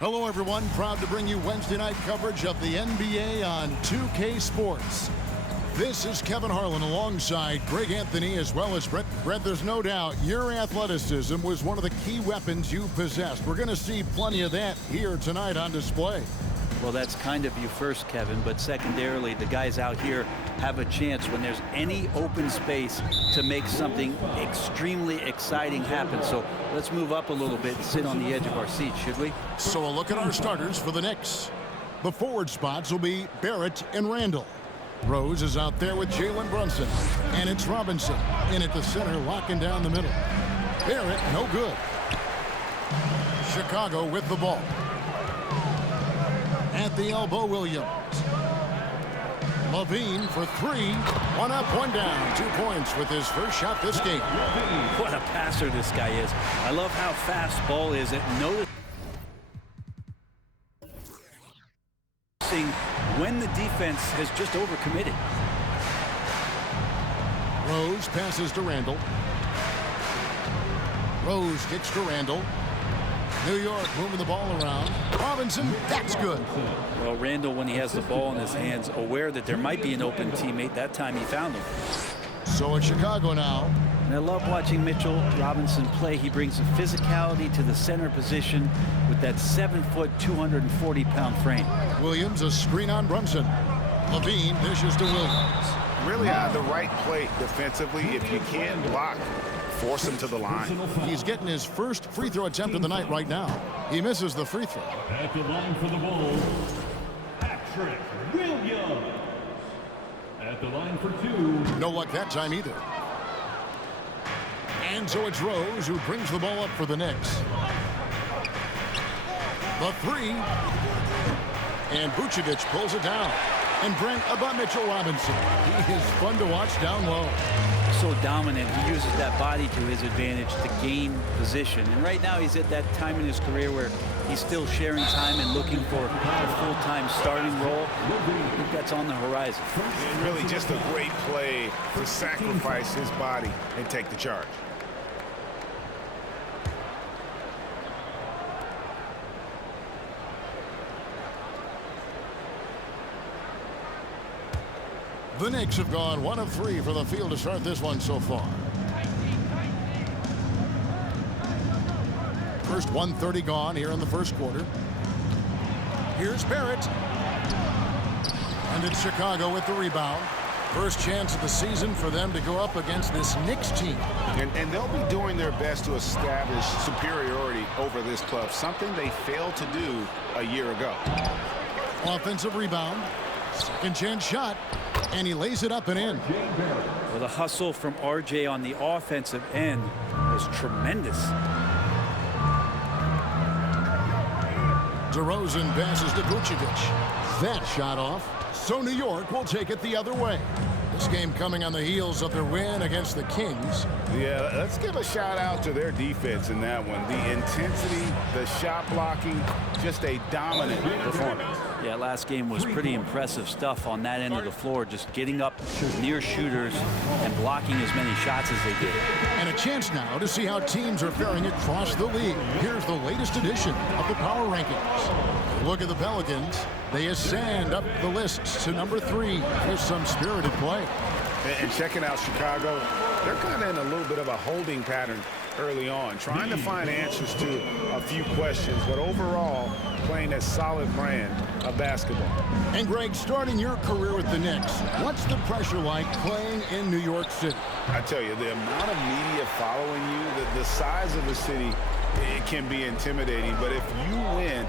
Hello, everyone. Proud to bring you Wednesday night coverage of the NBA on 2K Sports. This is Kevin Harlan alongside Greg Anthony as well as Brett. Brett, there's no doubt your athleticism was one of the key weapons you possessed. We're going to see plenty of that here tonight on display. Well, that's kind of you first, Kevin, but secondarily, the guys out here have a chance when there's any open space to make something extremely exciting happen. So let's move up a little bit and sit on the edge of our seat, should we? So a look at our starters for the Knicks. The forward spots will be Barrett and Randall. Rose is out there with Jalen Brunson. And it's Robinson in at the center, locking down the middle. Barrett, no good. Chicago with the ball. At the elbow, Williams. Levine for three. One up, one down. 2 points with his first shot this game. What a passer this guy is. I love how fast ball is at noticing when the defense has just overcommitted. Rose passes to Randall. Rose kicks to Randall. New York moving the ball around. Robinson, that's good. Well, Randall, when he has the ball in his hands, aware that there might be an open teammate, that time he found him. So it's Chicago now. And I love watching Mitchell Robinson play. He brings a physicality to the center position with that 7-foot, 240-pound frame. Williams, a screen on Brunson. Levine dishes to Williams. Really out of the right play defensively. If you can't block, force him to the line. He's getting his first free throw attempt of the night right now. He misses the free throw. At the line for the ball, Patrick Williams. At the line for two. No luck that time either. And so it's Rose who brings the ball up for the Knicks. The three. And Vucevic pulls it down. And Brent, about Mitchell Robinson. He is fun to watch down low. So dominant. He uses that body to his advantage to gain position. And right now he's at that time in his career where he's still sharing time and looking for a full-time starting role. I think that's on the horizon. And really just a great play to sacrifice his body and take the charge. The Knicks have gone 1 of 3 for the field to start this one so far. First 1:30 gone here in the first quarter. Here's Barrett. And it's Chicago with the rebound. First chance of the season for them to go up against this Knicks team. And they'll be doing their best to establish superiority over this club, something they failed to do a year ago. Offensive rebound. Second chance shot. And he lays it up and in. Well, the hustle from RJ on the offensive end was tremendous. DeRozan passes to Vucevic. That shot off. So New York will take it the other way. This game coming on the heels of their win against the Kings. Yeah, let's give a shout out to their defense in that one. The intensity, the shot blocking, just a dominant performance. Yeah, last game was pretty impressive stuff on that end of the floor, just getting up near shooters and blocking as many shots as they did. And a chance now to see how teams are faring across the league. Here's the latest edition of the Power Rankings. Look at the Pelicans. They ascend up the list to number 3 with some spirited play. And checking out Chicago, they're kind of in a little bit of a holding pattern early on, trying to find answers to a few questions, but overall playing a solid brand of basketball. And Greg, starting your career with the Knicks, what's the pressure like playing in New York City? I tell you, the amount of media following you, the size of the city, it can be intimidating, but if you win,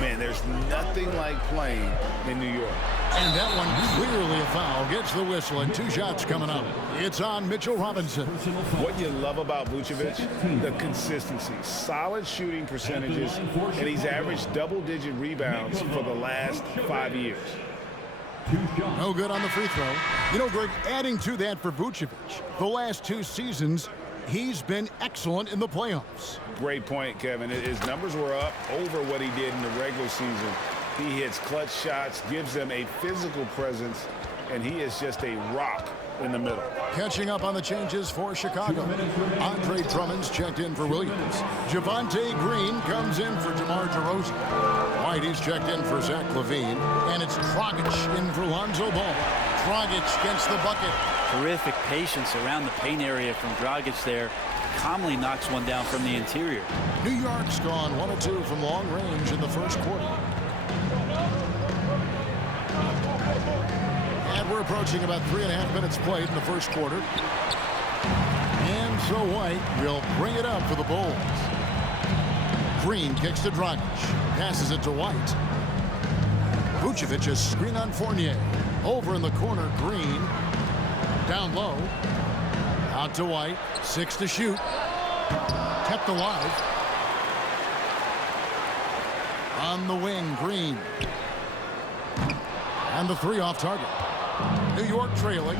man, there's nothing like playing in New York. And that one clearly a foul. Gets the whistle and 2 shots coming up. It's on Mitchell Robinson. What you love about Vucevic, the consistency, solid shooting percentages, and he's averaged double-digit rebounds for the last 5 years. No good on the free throw. You know, Greg, adding to that for Vucevic, the last 2 seasons, he's been excellent in the playoffs. Great point, Kevin. His numbers were up over what he did in the regular season. He hits clutch shots, gives them a physical presence, and he is just a rock in the middle. Catching up on the changes for Chicago. Andre Drummond's checked in for Williams. Javonte Green comes in for DeMar DeRozan. Whitey's checked in for Zach LaVine. And it's Dragic in for Lonzo Ball. Dragic gets the bucket. Terrific patience around the paint area from Dragic there. Calmly knocks one down from the interior. New York's gone 1 of 2 from long range in the first quarter. And we're approaching about 3.5 minutes played in the first quarter. And so White will bring it up for the Bulls. Green kicks to Dragic. Passes it to White. Vucevic's screen on Fournier. Over in the corner, Green. Down low. Out to White. 6 to shoot. Kept alive. On the wing, Green. And the 3 off target. New York trailing.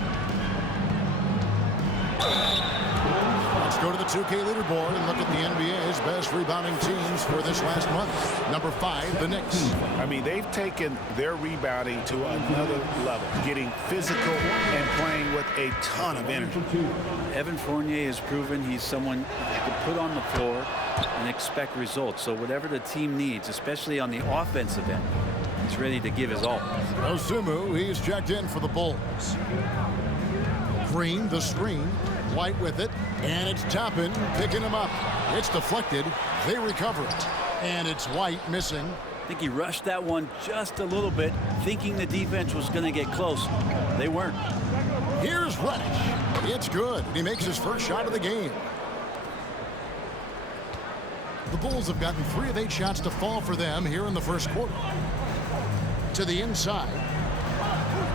Let's go to the 2K leaderboard and look at the NBA's best rebounding teams for this last month. Number 5, the Knicks. I mean, they've taken their rebounding to another level, getting physical and playing with a ton of energy. Evan Fournier has proven he's someone you can put on the floor and expect results. So whatever the team needs, especially on the offensive end, he's ready to give his all. Osumu, he's checked in for the Bulls. Green, the screen. White with it. And it's Toppin picking him up. It's deflected. They recover it. And it's White missing. I think he rushed that one just a little bit, thinking the defense was going to get close. They weren't. Here's Reddish. It's good. He makes his first shot of the game. The Bulls have gotten 3 of 8 shots to fall for them here in the first quarter. To the inside.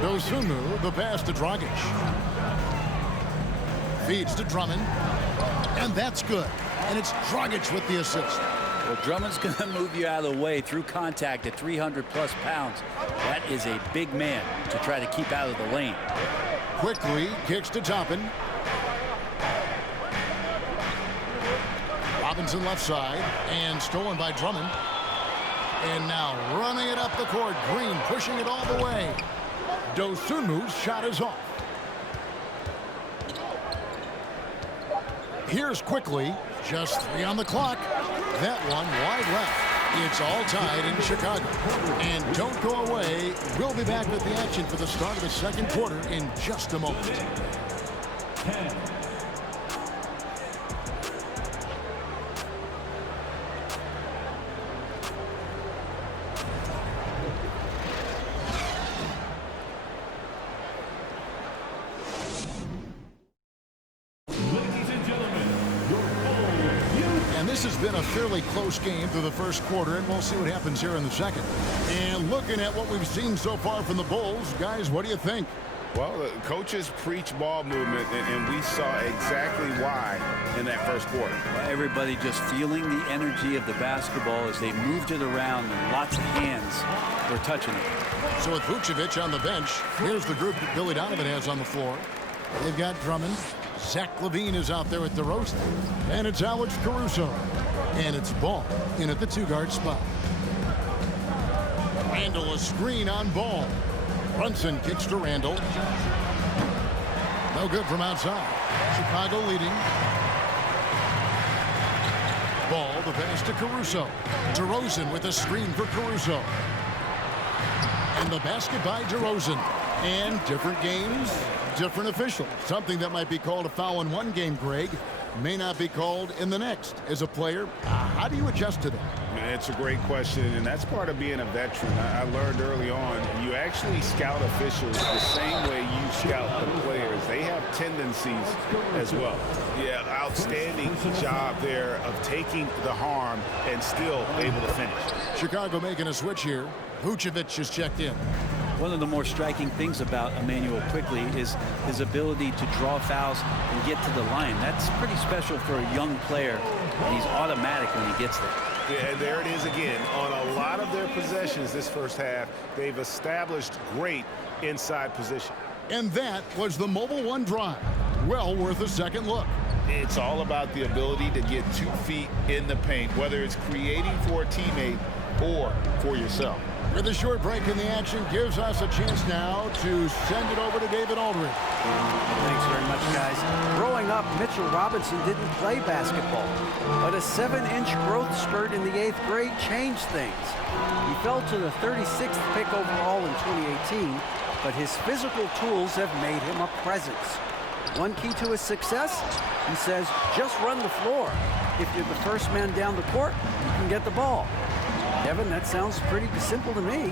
Osumu, the pass to Dragic. Feeds to Drummond. And that's good. And it's Dragic with the assist. Well, Drummond's going to move you out of the way through contact at 300-plus pounds. That is a big man to try to keep out of the lane. Quickly kicks to Toppin. Robinson left side. And stolen by Drummond. And now running it up the court. Green pushing it all the way. Dosunmu's shot is off. Here's Quickly. Just 3 on the clock. That one wide left. It's all tied in Chicago. And don't go away. We'll be back with the action for the start of the second quarter in just a moment. 10. This has been a fairly close game through the first quarter, and we'll see what happens here in the second. And looking at what we've seen so far from the Bulls, guys, what do you think? Well, the coaches preach ball movement, and we saw exactly why in that first quarter. Everybody just feeling the energy of the basketball as they moved it around, and lots of hands were touching it. So with Vucevic on the bench, here's the group that Billy Donovan has on the floor. They've got Drummond. Zach LaVine is out there with DeRozan. And it's Alex Caruso. And it's Ball in at the 2-guard spot. Randall a screen on Ball. Brunson kicks to Randall. No good from outside. Chicago leading. Ball, the pass to Caruso. DeRozan with a screen for Caruso. And the basket by DeRozan. And different games, different officials. Something that might be called a foul in one game, Greg, may not be called in the next. As a player, how do you adjust to that? It's a great question, and that's part of being a veteran. I learned early on, you actually scout officials the same way you scout the players. They have tendencies as well. Yeah, outstanding job there of taking the harm and still able to finish. Chicago making a switch here. Vucevic is checked in. One of the more striking things about Emmanuel Quickly is his ability to draw fouls and get to the line. That's pretty special for a young player, and he's automatic when he gets there. Yeah, and there it is again. On a lot of their possessions this first half, they've established great inside position. And that was the Mobile One drive. Well worth a second look. It's all about the ability to get 2 feet in the paint, whether it's creating for a teammate or for yourself. With a short break in the action gives us a chance now to send it over to David Aldridge. Thanks very much, guys. Growing up, Mitchell Robinson didn't play basketball, but a 7-inch growth spurt in the 8th grade changed things. He fell to the 36th pick overall in 2018, but his physical tools have made him a presence. One key to his success, he says, just run the floor. If you're the first man down the court, you can get the ball. Kevin, that sounds pretty simple to me.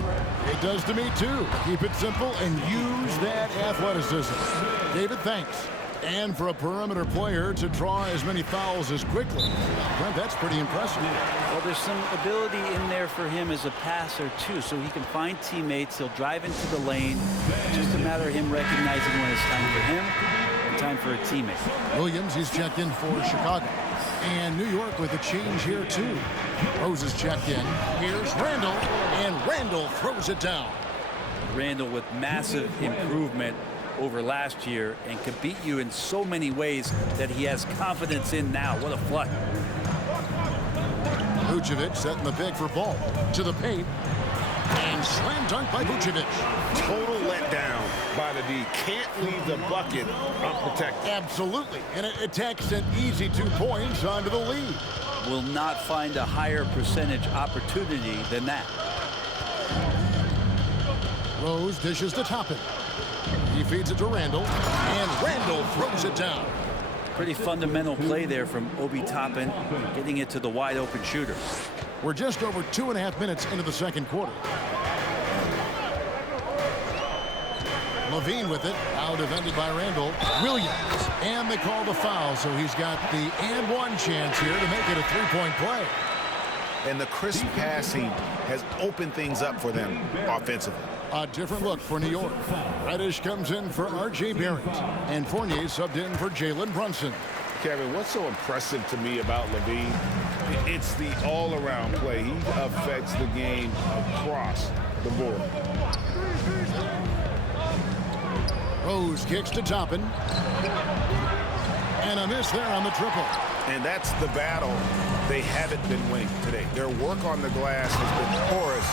It does to me, too. Keep it simple and use that athleticism. David, thanks. And for a perimeter player to draw as many fouls as quickly, Brent, that's pretty impressive. Well, there's some ability in there for him as a passer, too, so he can find teammates. He'll drive into the lane. It's just a matter of him recognizing when it's time for him and time for a teammate. Williams, he's checked in for Chicago. And New York with a change here, too. Rose is checked in. Here's Randall, and Randall throws it down. Randall with massive improvement over last year and can beat you in so many ways that he has confidence in now. What a flood. Vucevic setting the pick for Ball to the paint. And slam dunk by Vucevic. Total letdown by the D. Can't leave the bucket unprotected. Absolutely. And it attacks an easy 2 points onto the lead. Will not find a higher percentage opportunity than that. Rose dishes to Toppin. He feeds it to Randall, and Randall throws it down. Pretty fundamental play there from Obi Toppin, getting it to the wide open shooter. We're just over 2.5 minutes into the second quarter. Levine with it, out defended by Randall. Williams, and they call the foul, so he's got the and one chance here to make it a 3-point play. And the crisp passing has opened things up for them offensively. A different look for New York. Reddish comes in for R.J. Barrett, and Fournier subbed in for Jalen Brunson. Kevin, what's so impressive to me about Levine? It's the all-around play. He affects the game across the board. Rose kicks to Toppin. And a miss there on the triple. And that's the battle they haven't been winning today. Their work on the glass has been porous,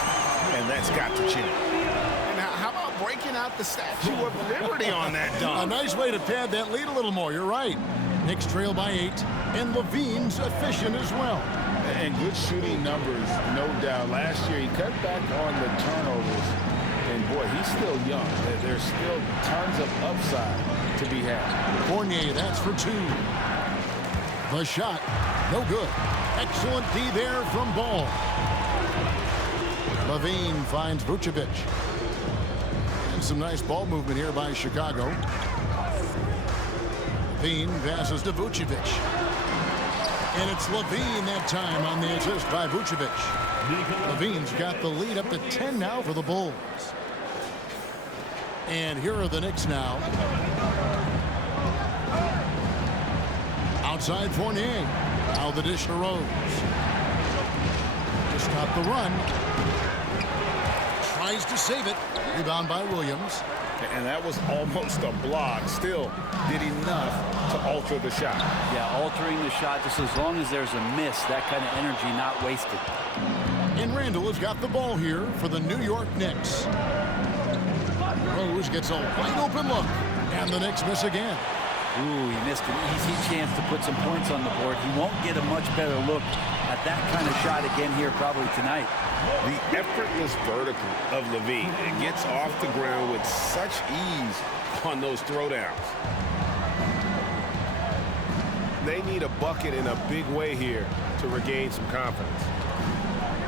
and that's got to change. And how about breaking out the Statue of Liberty on that dunk? A nice way to pad that lead a little more. You're right. Knicks trail by 8, and Levine's efficient as well. And good shooting numbers, no doubt. Last year, he cut back on the turnovers. And, boy, he's still young. There's still tons of upside to be had. Fournier, that's for 2. The shot, no good. Excellent D there from Ball. Levine finds Vucevic. And some nice ball movement here by Chicago. Levine passes to Vucevic. And it's Levine that time on the assist by Vucevic. Levine's got the lead up to 10 now for the Bulls. And here are the Knicks now. Outside Fournier. Now the dish to Rose. To stop the run. Tries to save it. Rebound by Williams. And that was almost a block. Still did enough to alter the shot. Yeah, altering the shot just as long as there's a miss. That kind of energy not wasted. And Randall has got the ball here for the New York Knicks. Rose gets a wide open look. And the Knicks miss again. Ooh, he missed an easy chance to put some points on the board. He won't get a much better look at that kind of shot again here probably tonight. The effortless vertical of Levine. It gets off the ground with such ease on those throwdowns. They need a bucket in a big way here to regain some confidence.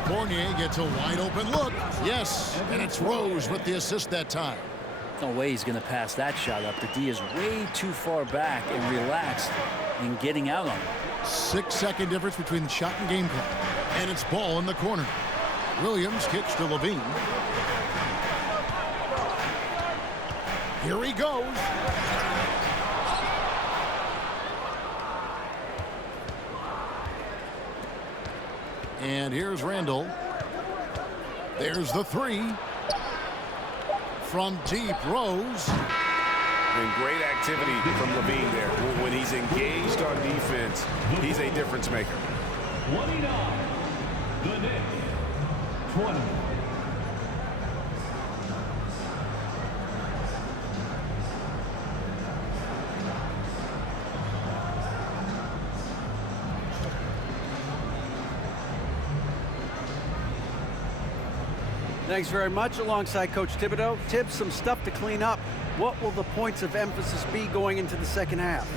Fournier gets a wide open look. Yes, and it's Rose with the assist that time. No way he's going to pass that shot up. The D is way too far back and relaxed in getting out on it. 6-second difference between the shot and game clock. And it's Ball in the corner. Williams kicks to Levine. Here he goes. And here's Randall. There's the 3. From deep, Rose. And great activity from Levine there. When he's engaged on defense, he's a difference maker. 29, the Knicks. 20. Thanks very much. Alongside Coach Thibodeau. Tibbs, some stuff to clean up. What will the points of emphasis be going into the second half?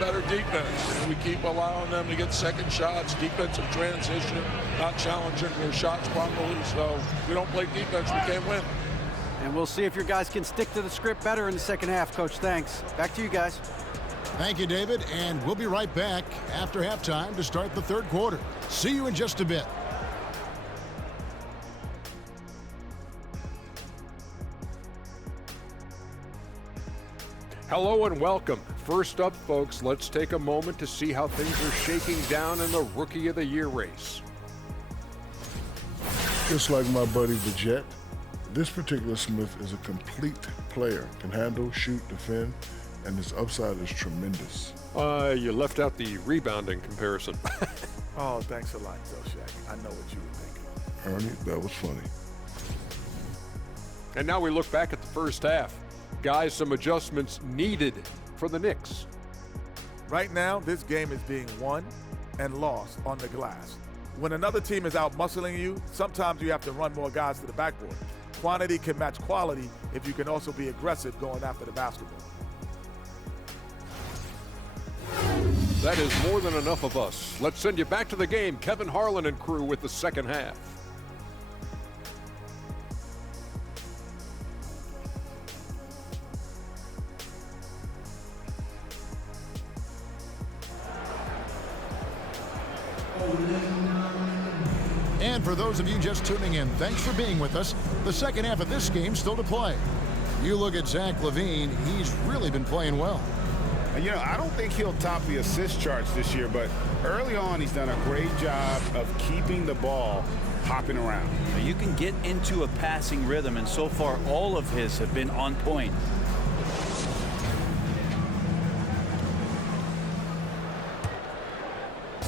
Better defense. We keep allowing them to get second shots, defensive transition, not challenging their shots properly. So if we don't play defense, we can't win. And we'll see if your guys can stick to the script better in the second half, Coach. Thanks. Back to you guys. Thank you, David, and we'll be right back after halftime to start the third quarter. See you in just a bit. Hello and welcome. First up, folks, let's take a moment to see how things are shaking down in the Rookie of the Year race. Just like my buddy the Jet, this particular Smith is a complete player. Can handle, shoot, defend, and his upside is tremendous. You left out the rebounding comparison. Oh, thanks a lot, Shaq. I know what you were thinking. Ernie, that was funny. And now we look back at the first half. Guys, some adjustments needed for the Knicks. Right now, this game is being won and lost on the glass. When another team is out muscling you, sometimes you have to run more guys to the backboard. Quantity can match quality if you can also be aggressive going after the basketball. That is more than enough of us. Let's send you back to the game. Kevin Harlan and crew with the second half. And for those of you just tuning in, thanks for being with us. The second half of this game still to play. You look at Zach LaVine, he's really been playing well. And, you know, I don't think he'll top the assist charts this year, but early on he's done a great job of keeping the ball hopping around. You can get into a passing rhythm, and so far all of his have been on point.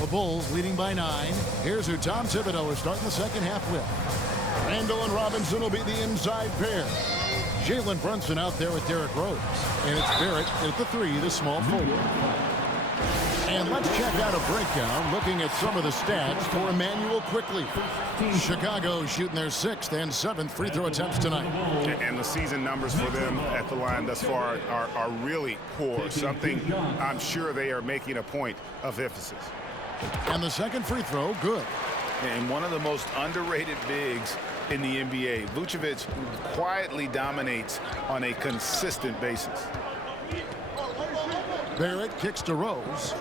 The Bulls leading by 9. Here's who Tom Thibodeau is starting the second half with. Randall and Robinson will be the inside pair. Jalen Brunson out there with Derrick Rose. And it's Barrett at the 3, the small forward. And let's check out a breakdown looking at some of the stats for Emmanuel quickly. Chicago shooting their 6th and 7th free throw attempts tonight. And the season numbers for them at the line thus far are really poor, something I'm sure they are making a point of emphasis. And the second free throw, good. And one of the most underrated bigs in the NBA, Vucevic quietly dominates on a consistent basis. Barrett kicks to Rose.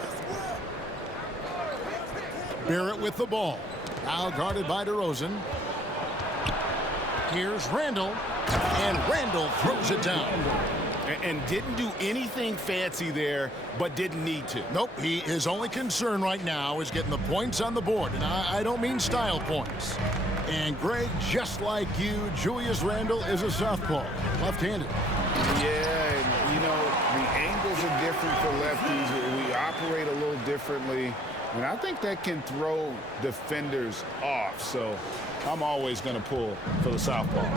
Barrett with the ball. Now guarded by DeRozan. Here's Randall. And Randall throws it down. And didn't do anything fancy there, but didn't need to. Nope, his only concern right now is getting the points on the board. And I don't mean style points. And Greg, just like you, Julius Randle is a southpaw, left-handed. Yeah, and you know, the angles are different for lefties. We operate a little differently. And I think that can throw defenders off. So I'm always going to pull for the southpaw.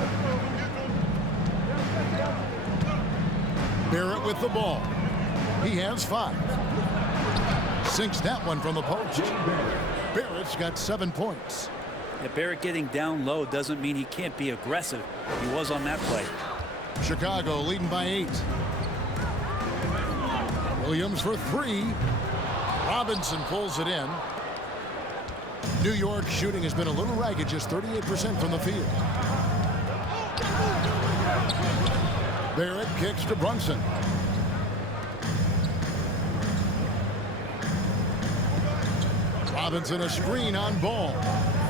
Barrett with the ball. He has 5. Sinks that one from the post. Barrett's got 7 points. Yeah, Barrett getting down low doesn't mean he can't be aggressive. He was on that play. Chicago leading by 8. Williams for 3. Robinson pulls it in. New York shooting has been a little ragged, just 38% from the field. Barrett kicks to Brunson. Robinson a screen on ball.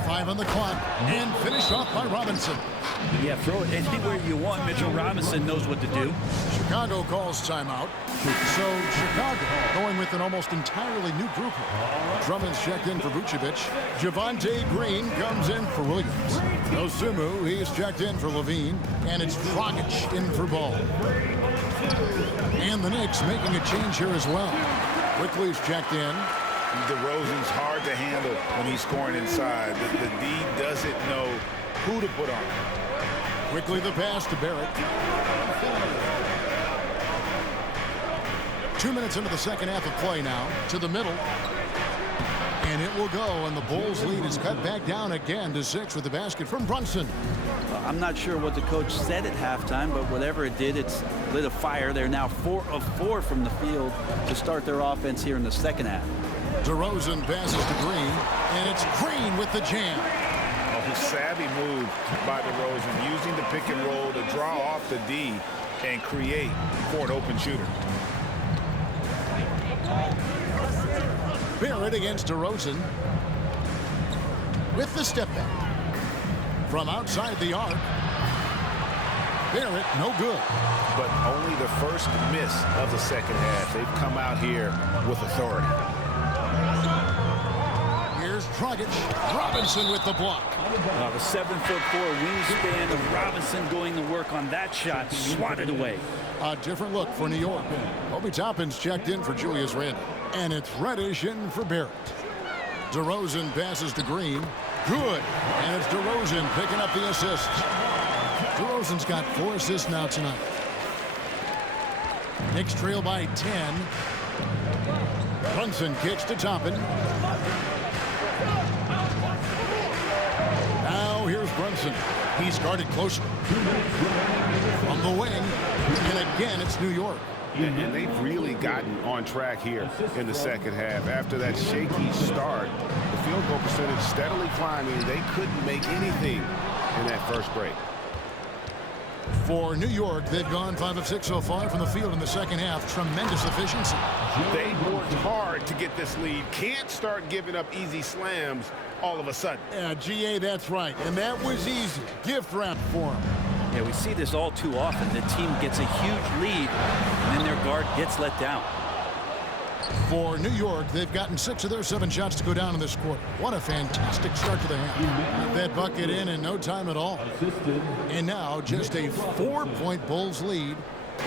5 on the clock and finished off by Robinson. Yeah, throw it anywhere you want. Mitchell Robinson knows what to do. Chicago calls timeout. So Chicago going with an almost entirely new group. Drummond's checked in for Vucevic. Javonte Green comes in for Williams. Osumu, he's checked in for LaVine. And it's Dragic in for Ball. And the Knicks making a change here as well. Quickly's checked in. DeRozan's hard to handle when he's scoring inside. The D doesn't know who to put on. Quickly the pass to Barrett. 2 minutes into the second half of play now. To the middle. And it will go, and the Bulls' lead is cut back down again to 6 with the basket from Brunson. I'm not sure what the coach said at halftime, but whatever it did, it's lit a fire. They're now 4 of 4 from the field to start their offense here in the second half. DeRozan passes to Green, and it's Green with the jam. A savvy move by DeRozan, using the pick and roll to draw off the D and create for an open shooter. Barrett against DeRozan with the step back. From outside the arc. Barrett, no good. But only the first miss of the second half. They've come out here with authority. Here's Dragic. Robinson with the block. The 7'4" wingspan of Robinson going to work on that shot. Swatted away. A different look for New York. Obi Toppin's checked in for Julius Randle. And it's Reddish in for Barrett. DeRozan passes to Green. Good. And it's DeRozan picking up the assists. DeRozan's got 4 assists now tonight. Knicks trail by 10. Brunson kicks to Toppin. Now here's Brunson. He's guarded closer. On the wing. And again, it's New York. And they've really gotten on track here in the second half. After that shaky start, the field goal percentage steadily climbing. They couldn't make anything in that first break. For New York, they've gone 5 of 6 so far from the field in the second half. Tremendous efficiency. They worked hard to get this lead. Can't start giving up easy slams all of a sudden. Yeah, GA, that's right. And that was easy. Gift wrap for him. Yeah, we see this all too often. The team gets a huge lead, and then their guard gets let down. For New York, they've gotten 6 of their 7 shots to go down in this quarter. What a fantastic start to the half. Got that bucket in no time at all. And now just a 4-point Bulls lead.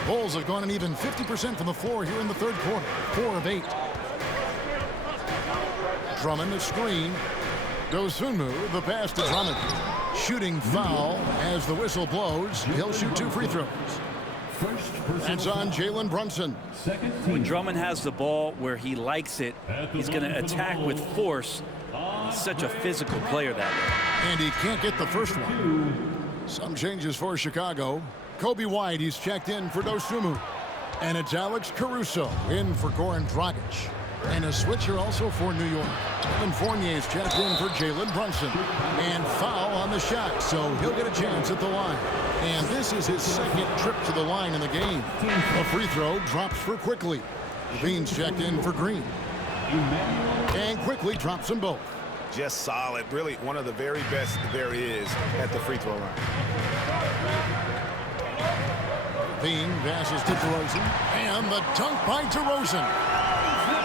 Bulls have gone an even 50% from the floor here in the third quarter. 4 of 8. Drummond the screen. Dosunmu, the pass to Drummond. Shooting foul as the whistle blows. He'll shoot 2 free throws. That's on Jalen Brunson. When Drummond has the ball where he likes it, he's going to attack with force. He's such a physical player that way. And he can't get the first one. Some changes for Chicago. Kobe White, he's checked in for Dosunmu. And it's Alex Caruso in for Goran Dragic. And a switcher also for New York. Evan Fournier's checked in for Jalen Brunson. And foul on the shot, so he'll get a chance at the line. And this is his second trip to the line in the game. A free throw drops for Quickly. Levine's checked in for Green. And Quickly drops them both. Just solid. Really one of the very best there is at the free throw line. Levine passes to DeRozan. And the dunk by DeRozan.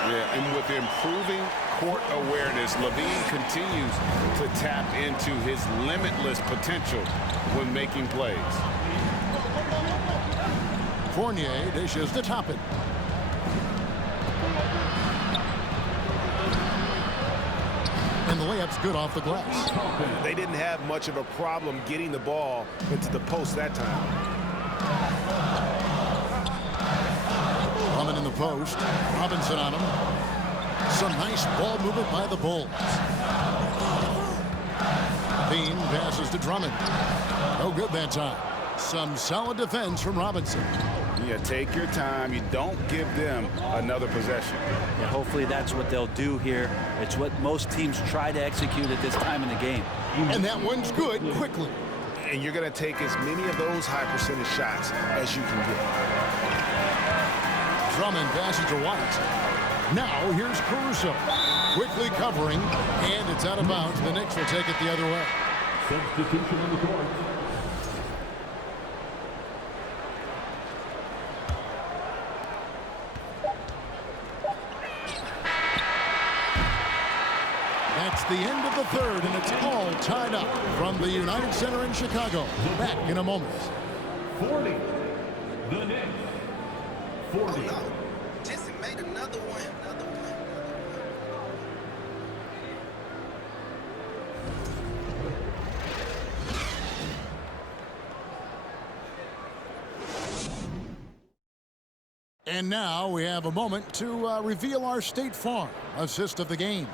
Yeah, and with improving court awareness, Levine continues to tap into his limitless potential when making plays. Fournier dishes to Toppin. And the layup's good off the glass. They didn't have much of a problem getting the ball into the post that time. Drummond in the post. Robinson on him. Some nice ball movement by the Bulls. Bean passes to Drummond. No good that time. Some solid defense from Robinson. Yeah, take your time. You don't give them another possession. Yeah, hopefully that's what they'll do here. It's what most teams try to execute at this time in the game. And that one's good quickly. And you're going to take as many of those high percentage shots as you can get. Drummond passes to White. Now here's Caruso. Quickly covering, and it's out of bounds. The Knicks will take it the other way. Substitution on the court. That's the end of the third, and it's all tied up from the United Center in Chicago. Back in a moment. 40. The Knicks. 40. Just made another one. And now we have a moment to reveal our State Farm assist of the game.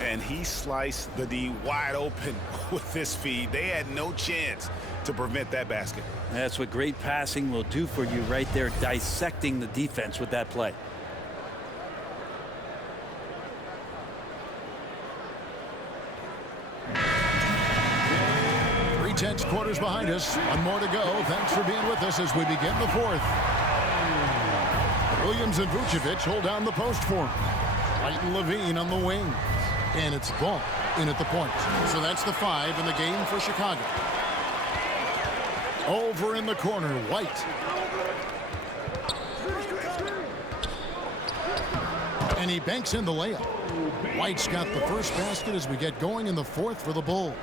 And he sliced the D wide open with this feed. They had no chance to prevent that basket. That's what great passing will do for you right there, dissecting the defense with that play. 3/10 quarters behind us. One more to go. Thanks for being with us as we begin the fourth. Williams and Vucevic hold down the post for him. White and Levine on the wing. And it's Ball in at the point. So that's the 5 in the game for Chicago. Over in the corner, White. And he banks in the layup. White's got the first basket as we get going in the fourth for the Bulls.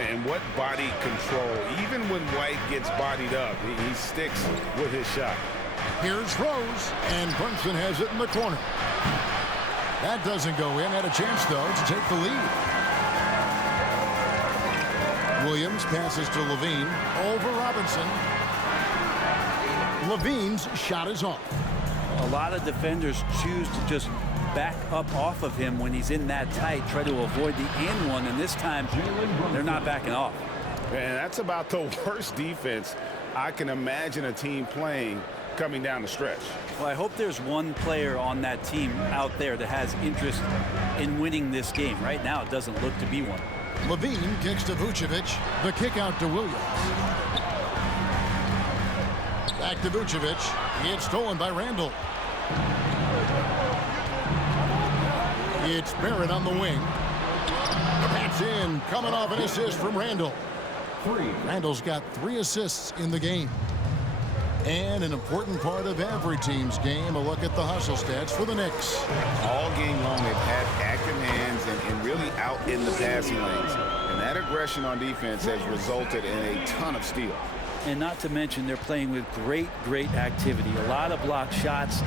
And what body control. Even when White gets bodied up, he sticks with his shot. Here's Rose, and Brunson has it in the corner. That doesn't go in. Had a chance, though, to take the lead. Williams passes to Levine. Over Robinson. Levine's shot is off. A lot of defenders choose to just back up off of him when he's in that tight, try to avoid the and one, and this time they're not backing off. And that's about the worst defense I can imagine a team playing coming down the stretch. Well, I hope there's one player on that team out there that has interest in winning this game. Right now, it doesn't look to be one. Levine kicks to Vucevic. The kick out to Williams. Back to Vucevic. It's stolen by Randall. It's Barrett on the wing. That's in. Coming off an assist from Randall. Randall's got 3 assists in the game. And an important part of every team's game, a look at the hustle stats for the Knicks. All game long, they've had active hands and really out in the passing lanes. And that aggression on defense has resulted in a ton of steals. And not to mention, they're playing with great activity. A lot of block shots,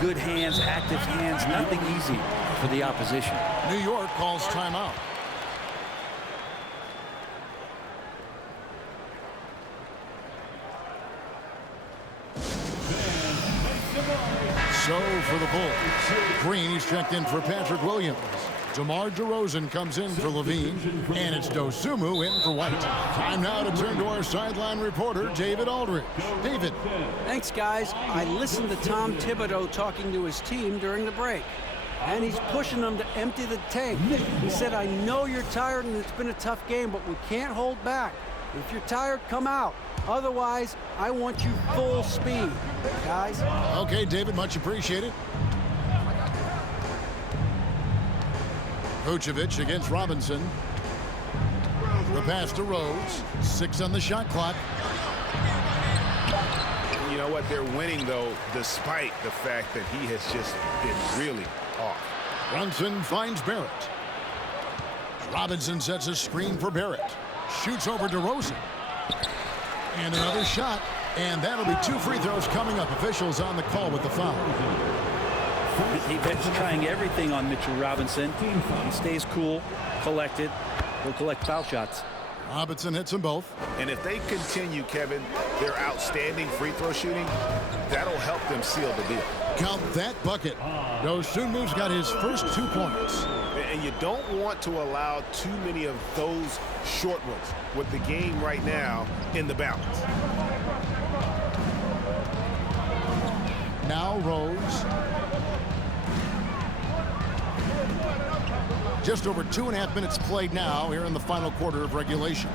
good hands, active hands, nothing easy for the opposition. New York calls timeout. So for the Bulls, Green is checked in for Patrick Williams. DeMar DeRozan comes in for Levine, and it's Dosunmu in for White. Time now to turn to our sideline reporter, David Aldridge. David. Thanks, guys. I listened to Tom Thibodeau talking to his team during the break, and he's pushing them to empty the tank. He said, I know you're tired and it's been a tough game, but we can't hold back. If you're tired, come out. Otherwise, I want you full speed, guys. Okay, David, much appreciated. Vucevic against Robinson. The pass to Rose. 6 on the shot clock. You know what? They're winning, though, despite the fact that he has just been really off. Brunson finds Barrett. Robinson sets a screen for Barrett. Shoots over DeRozan. And another shot. And that'll be 2 free throws coming up. Officials on the call with the foul. He's trying everything on Mitchell Robinson. He stays cool, collected. He'll collect foul shots. Robinson hits them both. And if they continue, Kevin, their outstanding free throw shooting, that'll help them seal the deal. Count that bucket. Dosunmu's got his first 2 points. And you don't want to allow too many of those short ones with the game right now in the balance. Now Rose. Just over 2.5 minutes played now here in the final quarter of regulation.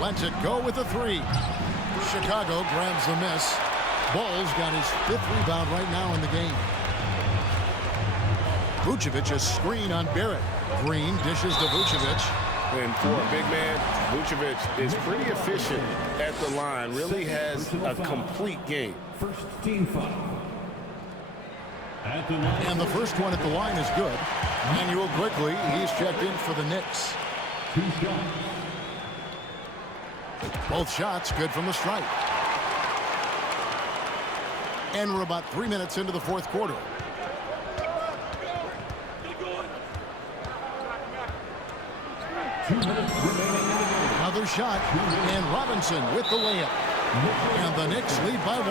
Lets it go with a 3. Chicago grabs the miss. Ball's got his 5th rebound right now in the game. Vucevic a screen on Barrett. Green dishes to Vucevic. And for a big man, Vucevic is pretty efficient at the line. Really has a complete game. First team foul. At the line. And the first one at the line is good. Manuel quickly, he's checked in for the Knicks. 2 shots. Both shots good from the stripe. And we're about 3 minutes into the fourth quarter. Another shot, and Robinson with the layup. And the Knicks lead by 1.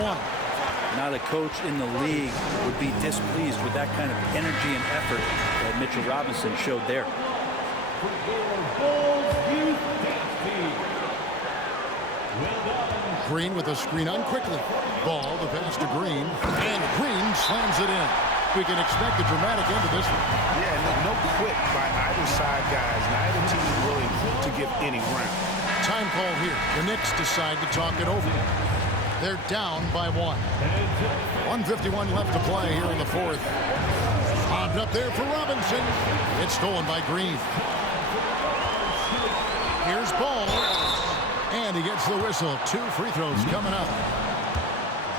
Not a coach in the league would be displeased with that kind of energy and effort that Mitchell Robinson showed there. Green with a screen on quickly. Ball, the pass to Green, and Green slams it in. We can expect a dramatic end to this one. Yeah, no quit by either side, guys. Neither team willing to give any ground. Time call here. The Knicks decide to talk it over. They're down by 1. 1:51 left to play here in the 4th. Bobbed up there for Robinson. It's stolen by Green. Here's Ball. And he gets the whistle. 2 free throws coming up.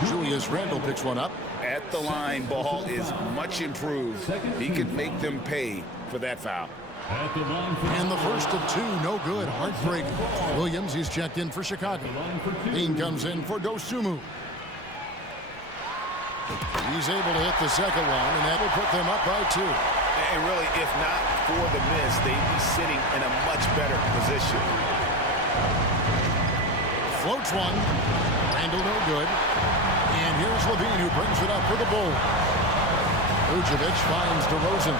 Julius Randle picks one up. At the line, Ball is much improved. He could make them pay for that foul. And the first of 2, no good. Heartbreak. Williams, he's checked in for Chicago. Dean comes in for Dosunmu. He's able to hit the second one, and that will put them up by 2. And really, if not for the miss, they'd be sitting in a much better position. Floats one. Randle no good. And here's Levine who brings it up for the Bulls. Vucevic finds DeRozan.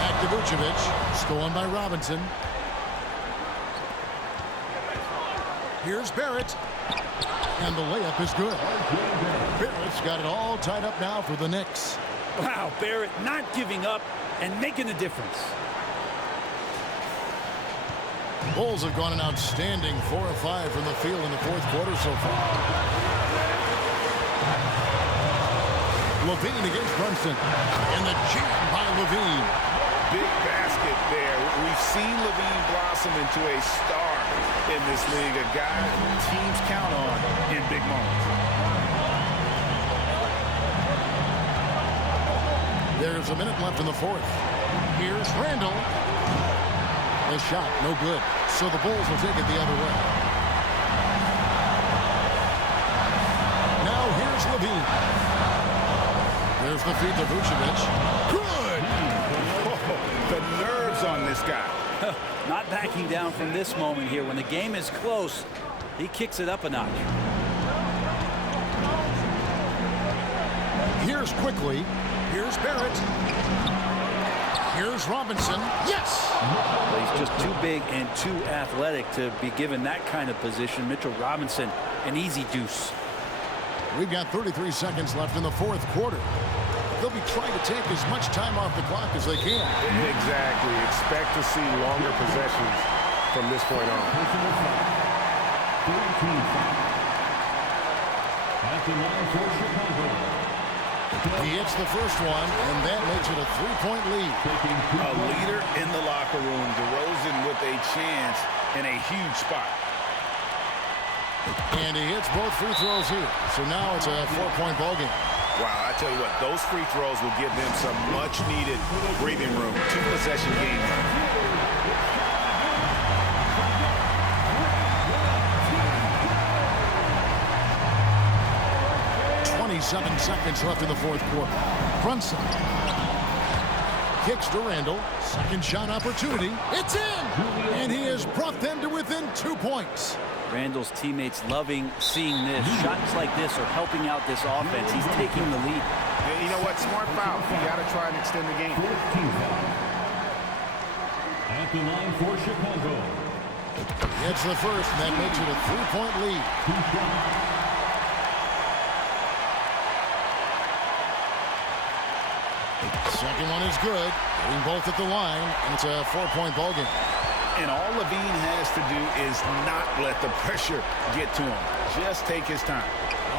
Back to Vucevic. Stolen by Robinson. Here's Barrett. And the layup is good. Barrett's got it all tied up now for the Knicks. Wow, Barrett not giving up and making a difference. Bulls have gone an outstanding 4 of 5 from the field in the 4th quarter so far. Levine against Brunson. And the jam by Levine. Big basket there. We've seen Levine blossom into a star in this league, a guy teams count on in big moments. There's a minute left in the 4th. Here's Randle. The shot, no good. So the Bulls will take it the other way. Now here's Levine. There's the feed to Vucevic. Good! The nerves on this guy. Not backing down from this moment here. When the game is close, he kicks it up a notch. Here's Quickly. Here's Barrett. Here's Robinson. Yes! Well, he's just too big and too athletic to be given that kind of position. Mitchell Robinson, an easy deuce. We've got 33 seconds left in the 4th quarter. They'll be trying to take as much time off the clock as they can. Exactly. Expect to see longer possessions from this point on. He hits the first one, and that makes it a 3-point lead. A leader in the locker room. DeRozan with a chance in a huge spot. And he hits both free throws here. So now it's a 4-point ballgame. Wow, I tell you what, those free throws will give them some much-needed breathing room. 2-possession game. 27 seconds left in the 4th quarter. Brunson kicks to Randle. Second shot opportunity. It's in! And he has brought them to within 2 points. Randle's teammates loving seeing this. Shots like this are helping out this offense. He's taking the lead. And you know what? Smart foul. You got to try and extend the game. At the line for Chicago. It's the first, and that makes it a 3-point lead. Second one is good. Getting both at the line, and it's a 4-point ballgame. And all Levine has to do is not let the pressure get to him. Just take his time.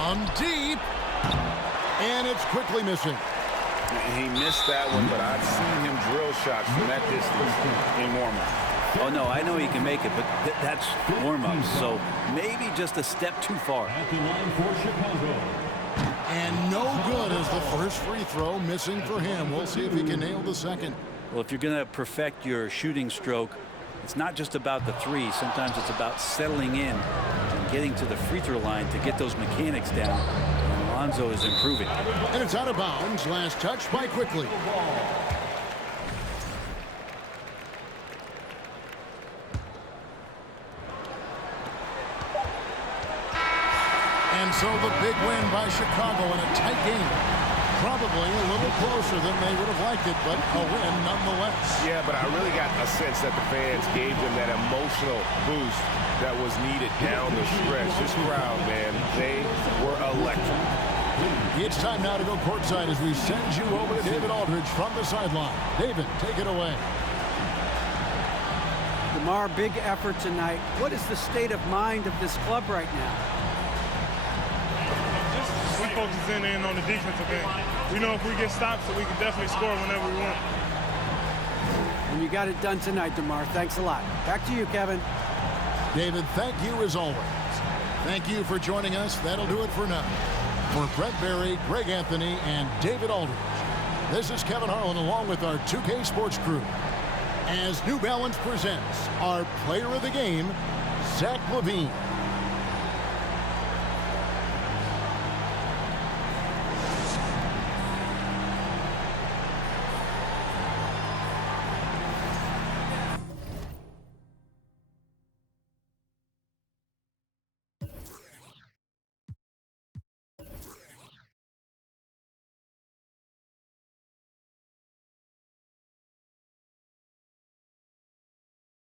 On deep. And it's quickly missing. He missed that one, but I've seen him drill shots from that distance in warm-up. Oh, no, I know he can make it, but that's warm-up. So maybe just a step too far. At the line for Chicago. And no good as the first free throw missing for him. We'll see if he can nail the second. Well, if you're going to perfect your shooting stroke, it's not just about the three. Sometimes it's about settling in and getting to the free throw line to get those mechanics down. And Alonzo is improving. And it's out of bounds. Last touch by Quickly. So the big win by Chicago in a tight game. Probably a little closer than they would have liked it, but a win nonetheless. Yeah, but I really got a sense that the fans gave them that emotional boost that was needed down the stretch. This crowd, man, they were electric. It's time now to go courtside as we send you over to David Aldridge from the sideline. David, take it away. DeMar, big effort tonight. What is the state of mind of this club right now? We focusing in on the defensive end. We know if we get stopped, so we can definitely score whenever we want. And you got it done tonight, DeMar. Thanks a lot. Back to you, Kevin. David, thank you as always. Thank you for joining us. That'll do it for now. For Brett Berry, Greg Anthony, and David Aldridge, this is Kevin Harlan along with our 2K Sports crew. As New Balance presents our player of the game, Zach LaVine.